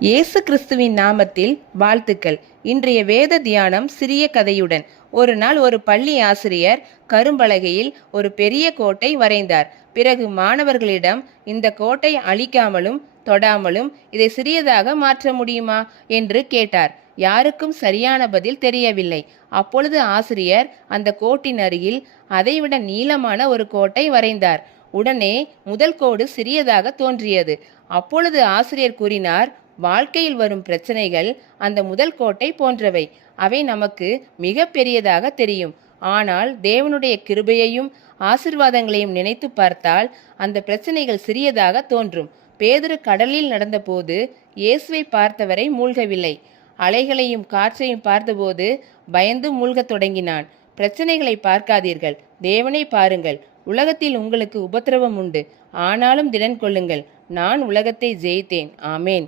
இயேசு கிறிஸ்துவின் நாமத்தில் வாழ்த்துக்கள். இன்றைய வேத தியானம் சிறிய கதையுடன். ஒரு நாள் ஒரு பள்ளி ஆசிரியர் கரும்பலகையில் ஒரு பெரிய கோட்டை வரைந்தார். பிறகு மாணவர்களிடம், இந்த கோட்டை அழிக்காமலும் தொடாமலும் இதை சிறியதாக மாற்ற முடியுமா என்று கேட்டார். யாருக்கும் சரியான பதில் தெரியவில்லை. அப்பொழுது ஆசிரியர் அந்த கோட்டின் அருகில் அதைவிட நீளமான ஒரு கோட்டை வரைந்தார். உடனே முதல் கோடு சிறியதாக தோன்றியது. அப்பொழுது ஆசிரியர் கூறினார், வாழ்க்கையில் வரும் பிரச்சனைகள் அந்த முதல் கோட்டை போன்றவை. அவை நமக்கு மிக பெரியதாக தெரியும். ஆனால் தேவனுடைய கிருபையையும் ஆசிர்வாதங்களையும் நினைத்து பார்த்தால் அந்த பிரச்சனைகள் சிறியதாக தோன்றும். பேதுரு கடலில் நடந்தபோது இயேசுவை பார்த்தவரை மூழ்கவில்லை. அலைகளையும் காற்றையும் பார்த்தபோது பயந்து மூழ்கத் தொடங்கினான். பிரச்சனைகளை பார்க்காதீர்கள், தேவனை பாருங்கள். உலகத்தில் உங்களுக்கு உபத்திரவம் உண்டு, ஆனாலும் திடன் கொள்ளுங்கள், நான் உலகத்தை ஜெயித்தேன். ஆமேன்.